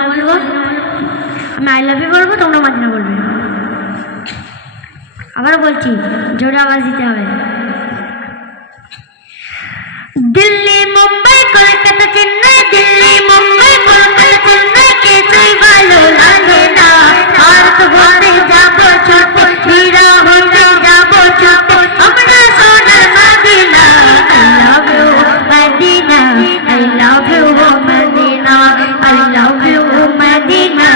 Medina বলবো, আমি I love you বলবো, তোমরা মদিনা বলবে। আবার বলছি, জোরে আওয়াজ দিতে হবে। দিল্লি মুম্বাই কলকাতা চেন্নাই, দিল্লি মুম্বাই কলকাতা চেন্নাই, কিছুই ভালো লাগে না। ভারত ভরে যাবো ছুটে, হীরা হতে যাবো ছুটে, আমরা সোনার Medina. I love you Medina, I love you Medina, I love you Medina,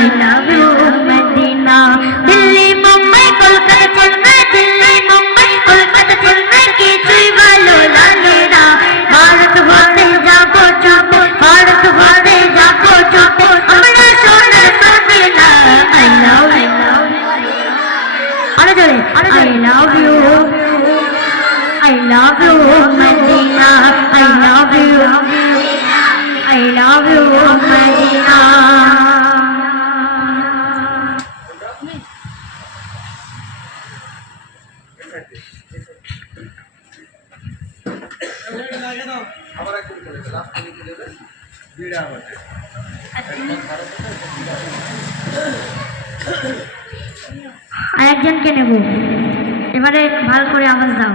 I love you Medina. Delhi Mumbai Kolkata Chennai, Delhi Mumbai Kolkata Chennai, কিছুই ভালো লাগে না। ভারত ভরে যাবো ছুটে, ভারত ভরে যাবো ছুটে, আমরা সোনার মদিনা। I love you, আরে জোরে, I love you, I love you Medina, I love you, I love you Medina. আরেকজনকে নেব, এবারে ভালো করে আওয়াজ দাও।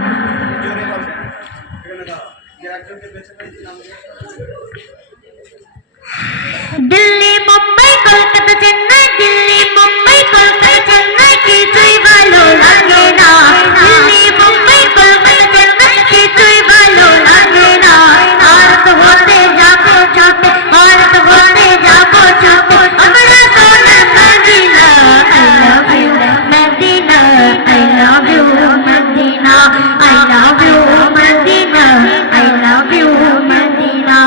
দিল্লি মুম্বাই কলকাতা চেন্নাই, দিল্লি মুম্বাই কলকাতা চেন্নাই, কিছুই ভালো লাগে না। দিল্লি মুম্বাই কলকাতা চেন্নাই, কিছুই ভালো লাগে না। ভারত ভরে যাবো ছুটে, ভারত ভরে যাবো ছুটে, আমরা সোনার Medina. I love you Medina, I love you Medina, I love you Medina, I love you Medina.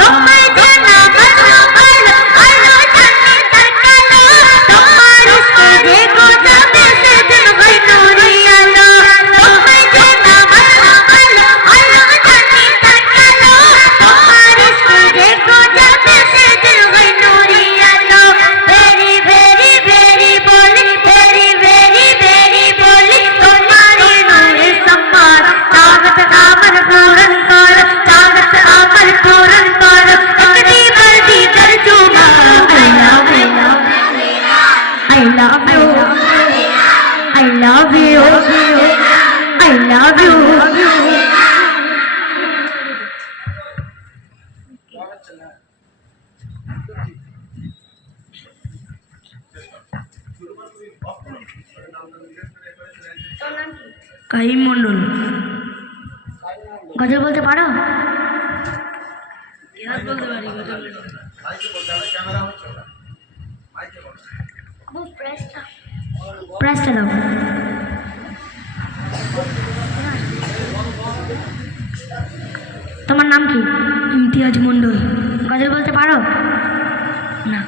তোমায় জানা ভালো ভালো আলো জান্নাতের কালো, তোমার ইশকে দেখো যাবে সেদিন হয় নূরি আলো। তোমায় জানা ভালো ভালো আলো জান্নাতের কালো, তোমার ইশকে দেখো যাবে সেদিন হয় নূরি আলো। ভেরি ভেরি ভেরি বলি, ভেরি ভেরি ভেরি বলি, তোমারই নূরে সম্মান। চাহত আমার পূরণ করো, চাহত আমার পূরণ করো, একটি বর্দি তরজুমা। I love you, I love you, I love you, I love you। কাহিম Mondal, গজল বলতে পারো? বলতে পারি গজল। প্রেসটা দাও। তোমার নাম কি? ইমতিয়াজ মন্ডল। গজল বলতে পারো? না।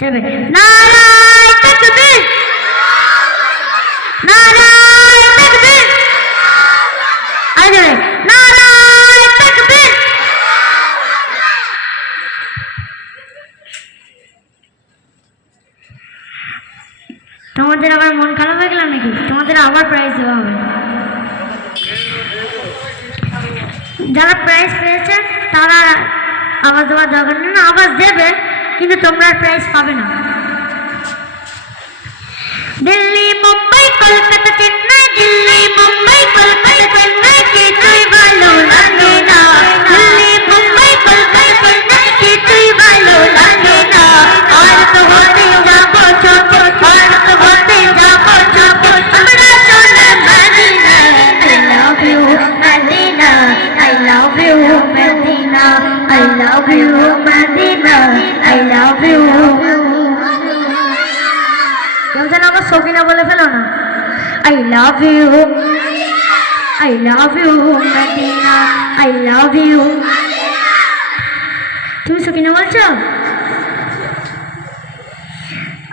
যাবে নারায়ে তাকবীর, নারায়ে তাকবীর, আরে নারায়ে তাকবীর। তোমাদের আবার মন খারাপ হয়ে গেল নাকি? তোমাদের আবার প্রাইজ দেওয়া হবে। যারা প্রাইজ পেয়েছে তারা আওয়াজ দেওয়ার দরকার নেই, না আওয়াজ দেবে কিন্তু তোমরা প্রাইজ পাবে না। দিল্লি মুম্বাই কলকাতা চেন্নাই, দিল্লি মুম্বাই কলকাতা চেন্নাই, কিছুই ভালো লাগে না। দিল্লি মুম্বাই কলকাতা চেন্নাই, কিছুই ভালো লাগে না। ভারত ভরে যাবো ছুটে, ভারত ভরে যাবো ছুটে, আমরা সোনার Medina. I love you Medina, I love you Medina, I love you Medina, I love you। কেউ যেন আমার সকিনা বলে ফেলো না। I love you, I love you Medina, I love you। তুমি সকিনা বলছো?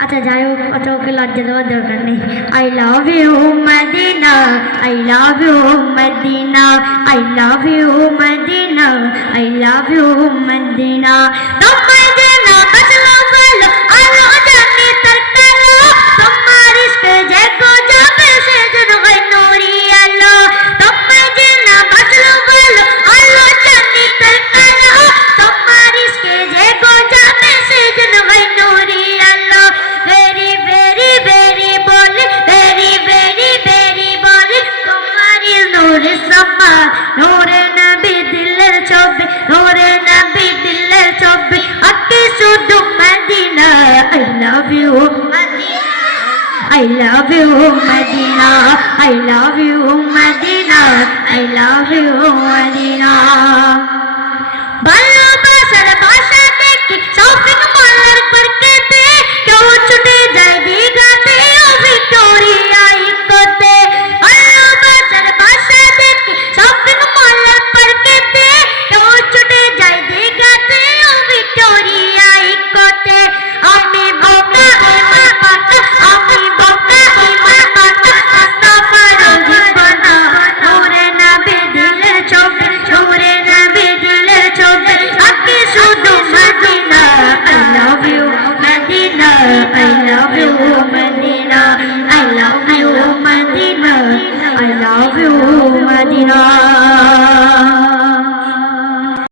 আচ্ছা যাই হোক, অত ওকে লজ্জা দেওয়ার দরকার নেই। I love you Medina, I love you Medina, I love you Medina, I love you Medina. তোমায় যেন বাঁচলো ভালো আলো জান্নাতের কালো, তোমার ইশকে দেখো যাবে সেদিন হয় নূরি আলো। তোমায় যেন বাঁচলো ভালো আলো জান্নাতের I love you Medina, I love you Medina, I love you Medina.